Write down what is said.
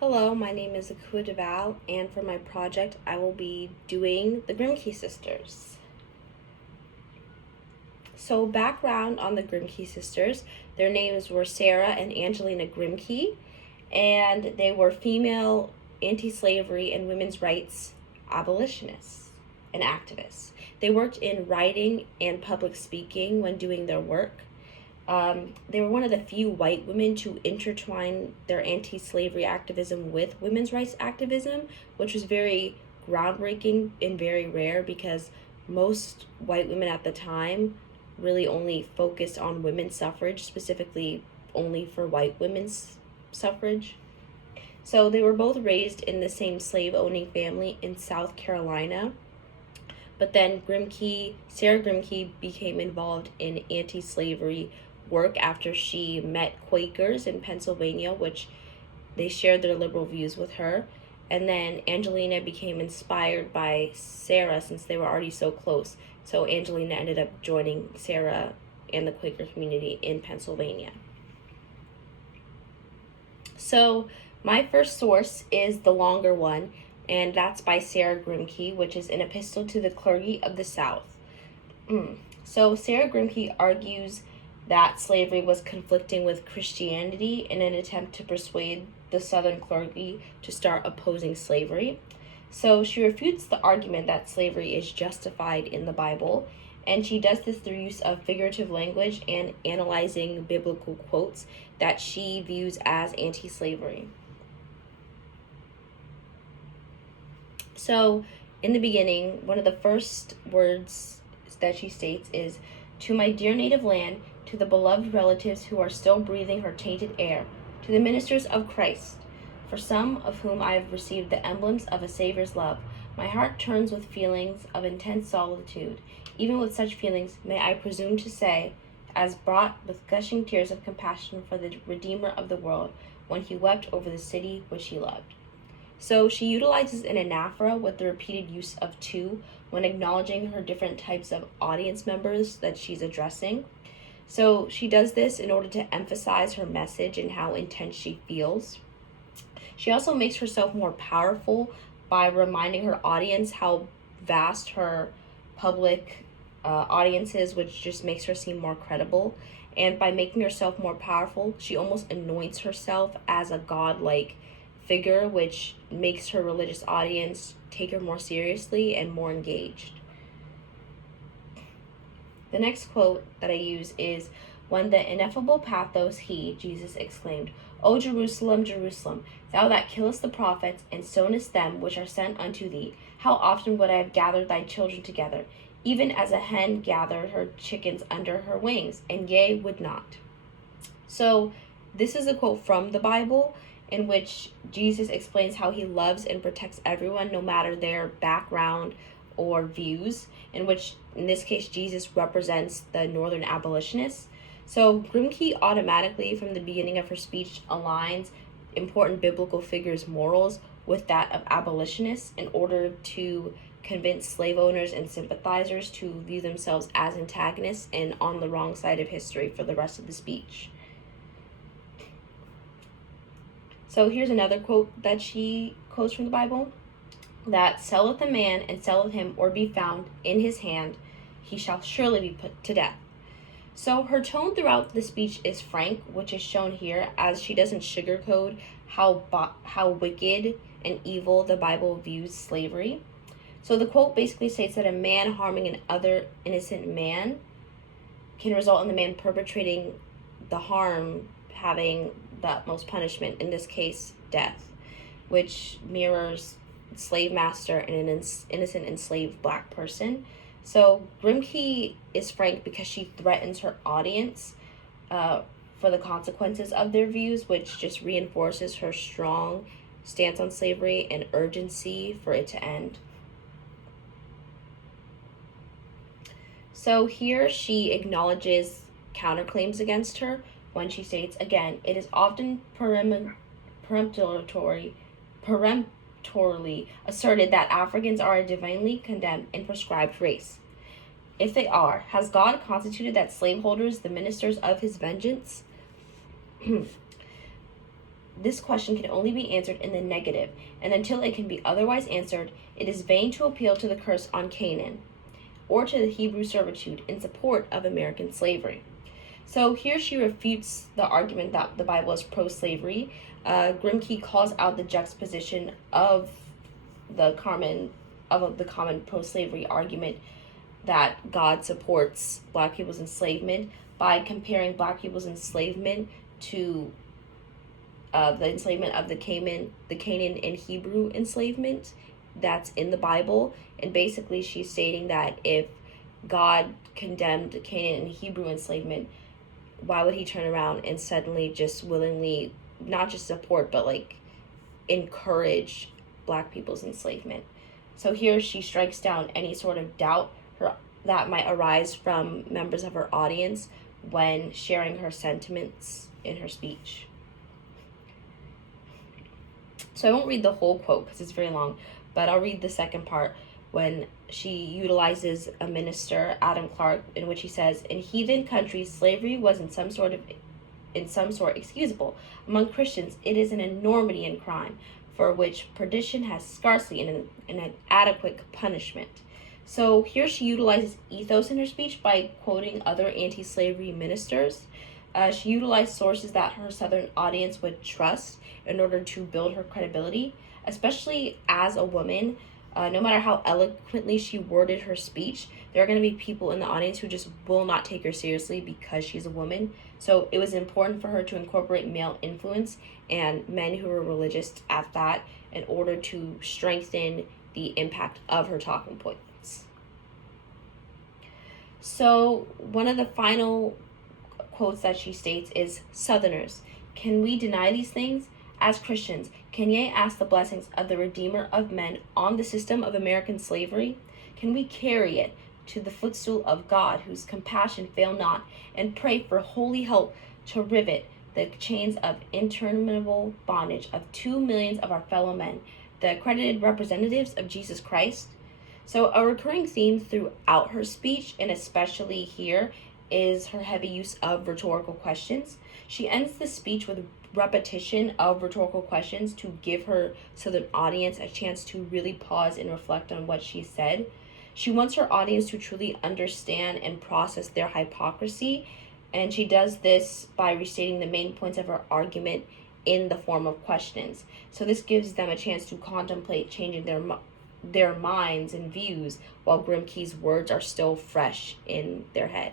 Hello, my name is Akua Deval, and for my project, I will be doing the Grimke Sisters. So, background on the Grimke Sisters: their names were Sarah and Angelina Grimke, and they were female anti-slavery and women's rights abolitionists and activists. They worked in writing and public speaking when doing their work. They were one of the few white women to intertwine their anti-slavery activism with women's rights activism, which was very groundbreaking and very rare because most white women at the time really only focused on women's suffrage, specifically only for white women's suffrage. So they were both raised in the same slave-owning family in South Carolina. But then Sarah Grimke became involved in anti-slavery work after she met Quakers in Pennsylvania, which they shared their liberal views with her. And then Angelina became inspired by Sarah since they were already so close. So Angelina ended up joining Sarah and the Quaker community in Pennsylvania. So my first source is the longer one, and that's by Sarah Grimke, which is an epistle to the clergy of the South. So Sarah Grimke argues that slavery was conflicting with Christianity in an attempt to persuade the Southern clergy to start opposing slavery. So she refutes the argument that slavery is justified in the Bible, and she does this through use of figurative language and analyzing biblical quotes that she views as anti-slavery. So in the beginning, one of the first words that she states is, "To my dear native land, to the beloved relatives who are still breathing her tainted air, to the ministers of Christ, for some of whom I have received the emblems of a Savior's love, my heart turns with feelings of intense solitude. Even with such feelings, may I presume to say, as brought with gushing tears of compassion for the Redeemer of the world, when he wept over the city which he loved." So she utilizes an anaphora with the repeated use of to when acknowledging her different types of audience members that she's addressing. So she does this in order to emphasize her message and how intense she feels. She also makes herself more powerful by reminding her audience how vast her public audience is, which just makes her seem more credible. And by making herself more powerful, she almost anoints herself as a godlike figure, which makes her religious audience take her more seriously and more engaged. The next quote that I use is, "When the ineffable pathos he," Jesus, exclaimed, "O Jerusalem, Jerusalem, thou that killest the prophets, and stonest them which are sent unto thee, how often would I have gathered thy children together, even as a hen gathered her chickens under her wings, and ye would not." So this is a quote from the Bible in which Jesus explains how he loves and protects everyone no matter their background or views, in which in this case Jesus represents the northern abolitionists. So Grimke automatically from the beginning of her speech aligns important biblical figures' morals with that of abolitionists in order to convince slave owners and sympathizers to view themselves as antagonists and on the wrong side of history for the rest of the speech. So here's another quote that she quotes from the Bible: "That selleth a man and selleth him or be found in his hand, he shall surely be put to death." So her tone throughout the speech is frank, which is shown here as she doesn't sugarcoat how wicked and evil the Bible views slavery. So the quote basically states that a man harming another innocent man can result in the man perpetrating the harm having the utmost punishment, in this case death, which mirrors slave master and an innocent enslaved black person. So Grimke is frank because she threatens her audience for the consequences of their views, which just reinforces her strong stance on slavery and urgency for it to end. So here she acknowledges counterclaims against her when she states, again, "It is often peremptorily asserted that Africans are a divinely condemned and prescribed race. If they are, has God constituted that slaveholders the ministers of his vengeance?" this question can only be answered in the negative, and until it can be otherwise answered, it is vain to appeal to the curse on Canaan or to the Hebrew servitude in support of American slavery. So here she refutes the argument that the Bible is pro-slavery. Grimke calls out the juxtaposition of the common pro-slavery argument that God supports Black people's enslavement by comparing Black people's enslavement to the enslavement of the Canaan and Hebrew enslavement that's in the Bible. And basically she's stating that if God condemned Canaan and Hebrew enslavement, why would he turn around and suddenly just willingly not just support but like encourage Black people's enslavement? So here she strikes down any sort of doubt that might arise from members of her audience when sharing her sentiments in her speech. So I won't read the whole quote because it's very long, but I'll read the second part when she utilizes a minister, Adam Clark, in which he says, "In heathen countries, slavery was in some sort excusable. Among Christians, it is an enormity in crime, for which perdition has scarcely an adequate punishment." So here she utilizes ethos in her speech by quoting other anti-slavery ministers. She utilized sources that her Southern audience would trust in order to build her credibility, especially as a woman. No matter how eloquently she worded her speech, there are going to be people in the audience who just will not take her seriously because she's a woman. So it was important for her to incorporate male influence and men who were religious at that in order to strengthen the impact of her talking points. So one of the final quotes that she states is, "Southerners, can we deny these things? As Christians, can ye ask the blessings of the Redeemer of men on the system of American slavery? Can we carry it to the footstool of God, whose compassion fail not, and pray for holy help to rivet the chains of interminable bondage of 2 millions of our fellow men, the accredited representatives of Jesus Christ?" So a recurring theme throughout her speech, and especially here, is her heavy use of rhetorical questions. She ends the speech with repetition of rhetorical questions to give her Southern audience a chance to really pause and reflect on what she said. She wants her audience to truly understand and process their hypocrisy, and she does this by restating the main points of her argument in the form of questions. So this gives them a chance to contemplate changing their minds and views while Grimke's words are still fresh in their head.